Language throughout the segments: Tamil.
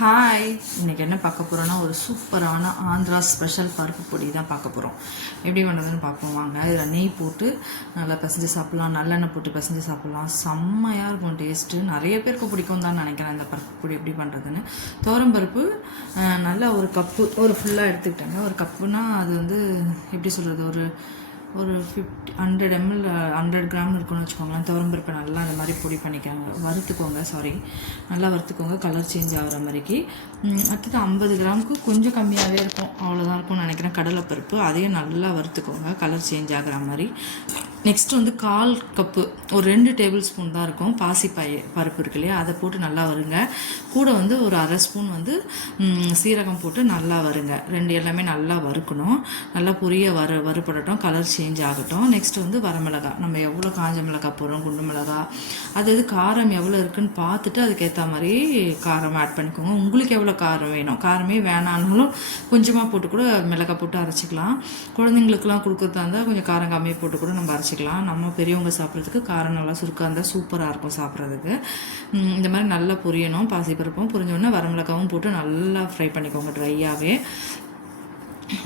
ஹாய் இன்றைக்கி என்ன பார்க்க போகிறோன்னா ஒரு சூப்பரான ஆந்திரா ஸ்பெஷல் பருப்பு பொடி தான் பார்க்க போகிறோம் எப்படி பண்ணுறதுன்னு பார்ப்போம் வாங்க. இதில் நெய் போட்டு நல்லா பிசைஞ்சு சாப்பிட்லாம். நல்லெண்ணெய் போட்டு பிசைஞ்சு சாப்பிட்லாம். செம்மையாக இருக்கும் டேஸ்ட்டு நிறைய பேருக்கு பிடிக்கும் தான் நினைக்கிறேன் இந்த பருப்பு பொடி எப்படி பண்ணுறதுன்னு தோரம்பருப்பு நல்லா ஒரு கப்பு ஒரு ஃபுல்லாக எடுத்துக்கிட்டாங்க. ஒரு கப்புனால் அது வந்து எப்படி சொல்கிறது ஒரு ஒரு fifty hundred ml hundred gram இருக்கும்னு வச்சுக்கோங்களேன். துவரம்பருப்பை நல்லா அந்த மாதிரி பொடி பண்ணிக்கோங்க. வறுத்துக்கோங்க சாரி நல்லா வறுத்துக்கோங்க. கலர் சேஞ்ச் ஆகிற மாதிரிக்கு. அடுத்தது ஐம்பது கிராமுக்கு கொஞ்சம் கம்மியாகவே இருக்கும். அவ்வளோதான் இருக்கும்னு நினைக்கிறேன். கடலைப்பருப்பு அதையும் நல்லா வறுத்துக்கோங்க. கலர் சேஞ்ச் ஆகிற மாதிரி. நெக்ஸ்ட் வந்து கால் கப்பு. ஒரு ரெண்டு டேபிள் ஸ்பூன் தான் இருக்கும். பாசி பய பருப்பு இருக்கு இல்லையா? அதை போட்டு நல்லா வருங்க. கூட வந்து ஒரு அரை ஸ்பூன் வந்து சீரகம் போட்டு நல்லா வருங்க. ரெண்டு எல்லாமே நல்லா வறுக்கணும். நல்லா பொரிய வறு வறுபடட்டும். கலர் சேஞ்ச் ஆகட்டும். நெக்ஸ்ட் வந்து வரமிளகா. நம்ம எவ்வளோ காஞ்ச மிளகா போடுறோம்? குண்டு மிளகா. அது இது காரம் எவ்வளோ இருக்குன்னு பார்த்துட்டு அதுக்கேற்ற மாதிரி காரம் ஆட் பண்ணிக்கோங்க. உங்களுக்கு எவ்வளோ காரம் வேணும்? காரமே வேணான்னாலும் கொஞ்சமாக போட்டு கூட மிளகா போட்டு அரைச்சிக்கலாம். குழந்தைங்களுக்குலாம் கொடுக்குறதா இருந்தால் கொஞ்சம் காரம் கம்மியாக போட்டு கூட நம்ம வச்சுக்கலாம். நம்ம பெரியவங்க சாப்பிட்றதுக்கு காரம் நல்லா சுருக்காக இருந்தால் சூப்பராக இருக்கும் சாப்பிட்றதுக்கு. இந்த மாதிரி நல்லா பொரியணும். பாசிப்பருப்பும் புரிஞ்சோடனே வரமிளகாவும் போட்டு நல்லா ஃப்ரை பண்ணிக்கோங்க ட்ரையாகவே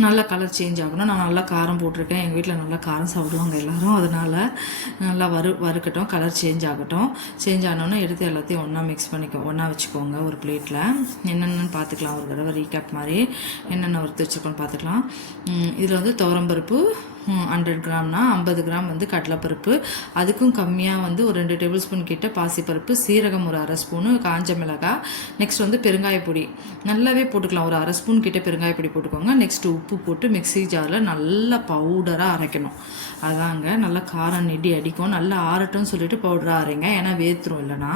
நல்லா கலர் சேஞ்ச் ஆகணும். நான் நல்லா காரம் போட்டிருக்கேன். எங்கள் வீட்டில் நல்லா காரம் சாப்பிடுவாங்க எல்லாரும். அதனால் நல்லா வறு வறுக்கட்டும். கலர் சேஞ்ச் ஆகட்டும். சேஞ்ச் ஆனோன்னே எடுத்து எல்லாத்தையும் ஒன்றா மிக்ஸ் பண்ணிக்கோ ஒன்றா வச்சுக்கோங்க ஒரு பிளேட்டில் என்னென்னு பார்த்துக்கலாம் ஒரு தடவை ரீகேப் மாதிரி என்னென்ன வறுத்து வச்சுருக்கோன்னு பார்த்துக்கலாம் இதில் வந்து துவரம்பருப்பு ஹண்ட்ரட் கிராம்னா ஐம்பது கிராம் வந்து கடலைப்பருப்பு. அதுக்கும் கம்மியாக வந்து ஒரு ரெண்டு டேபிள் ஸ்பூன் கிட்ட பாசிப்பருப்பு சீரகம் ஒரு அரை ஸ்பூனு காஞ்ச மிளகாய். நெக்ஸ்ட் வந்து பெருங்காய பொடி. நல்லாவே போட்டுக்கலாம். ஒரு அரை ஸ்பூன் கிட்ட பெருங்காய பொடி போட்டுக்கோங்க. நெக்ஸ்ட் உப்பு போட்டு மிக்ஸி ஜாரில் நல்லா பவுடராக அரைக்கணும். அதாங்க நல்லா காரம் நெடி அடிக்கும். நல்லா ஆறட்டும்னு சொல்லிட்டு பவுடராக அரைங்க. ஏன்னா வேத்துரும் இல்லைன்னா.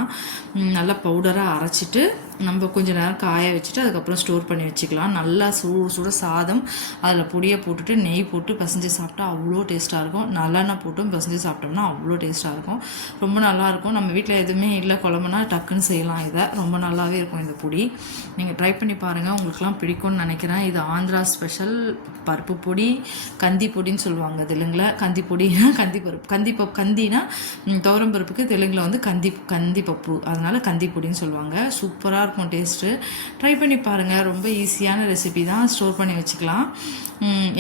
நல்லா பவுடராக அரைச்சிட்டு நம்ம கொஞ்ச நேரம் காய வச்சுட்டு அதுக்கப்புறம் ஸ்டோர் பண்ணி வச்சுக்கலாம். நல்லா சூடு சூட சாதம் அதில் பொடியை போட்டுட்டு நெய் போட்டு பசஞ்சு சாப்பிட்டு சாப்பிட்டா அவ்வளோ டேஸ்ட்டாக இருக்கும். நல்லெண்ணெய் போட்டும் பிசைஞ்சு சாப்பிட்டோம்னா அவ்வளோ டேஸ்ட்டாக இருக்கும். ரொம்ப நல்லாயிருக்கும் நம்ம வீட்டில் எதுவுமே இல்லை குழம்புனா டக்குன்னு செய்யலாம் இதை. ரொம்ப நல்லாவே இருக்கும் இந்த பொடி. நீங்கள் ட்ரை பண்ணி பாருங்கள் உங்களுக்குலாம் பிடிக்கும்னு நினைக்கிறேன். இது ஆந்திரா ஸ்பெஷல் பருப்பு பொடி கந்தி பொடின்னு சொல்லுவாங்க தெலுங்கில். கந்தி பொடினா கந்தி பருப்பு. கந்தி பப்பு கந்தினா துவரம் பருப்புக்கு தெலுங்கில் வந்து கந்தி கந்தி பப்பு. அதனால் கந்தி பொடின்னு சொல்லுவாங்க. சூப்பராக இருக்கும் டேஸ்ட்டு ட்ரை பண்ணி பாருங்கள் ரொம்ப ஈஸியான ரெசிபி தான். ஸ்டோர் பண்ணி வச்சுக்கலாம்.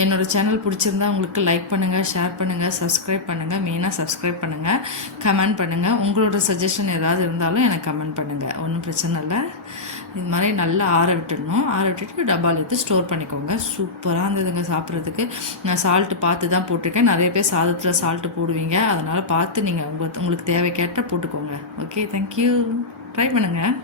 என்னோடய என்னோட சேனல் பிடிச்சிருந்தா உங்களுக்கு லைக் பண்ணுங்கள் ஷேர் பண்ணுங்கள் சப்ஸ்கிரைப் பண்ணுங்கள் மெயினாக சப்ஸ்கிரைப் பண்ணுங்கள் கமெண்ட் பண்ணுங்கள் உங்களோட சஜஷன் ஏதாவது இருந்தாலும் எனக்கு கமெண்ட் பண்ணுங்கள் ஒன்றும் பிரச்சனை இல்லை. இது மாதிரி நல்லா ஆற விட்டுடணும். ஆற விட்டுட்டு டப்பாவில் எடுத்து ஸ்டோர் பண்ணிக்கோங்க. சூப்பராக இருந்ததுங்க சாப்பிட்றதுக்கு. நான் சால்ட்டு பார்த்து தான் போட்டிருக்கேன். நிறைய பேர் சாதத்தில் சால்ட்டு போடுவீங்க. அதனால் பார்த்து நீங்கள் உங்களுக்கு உங்களுக்கு தேவைக்கேற்ற போட்டுக்கோங்க. ஓகே தேங்க்யூ ட்ரை பண்ணுங்கள்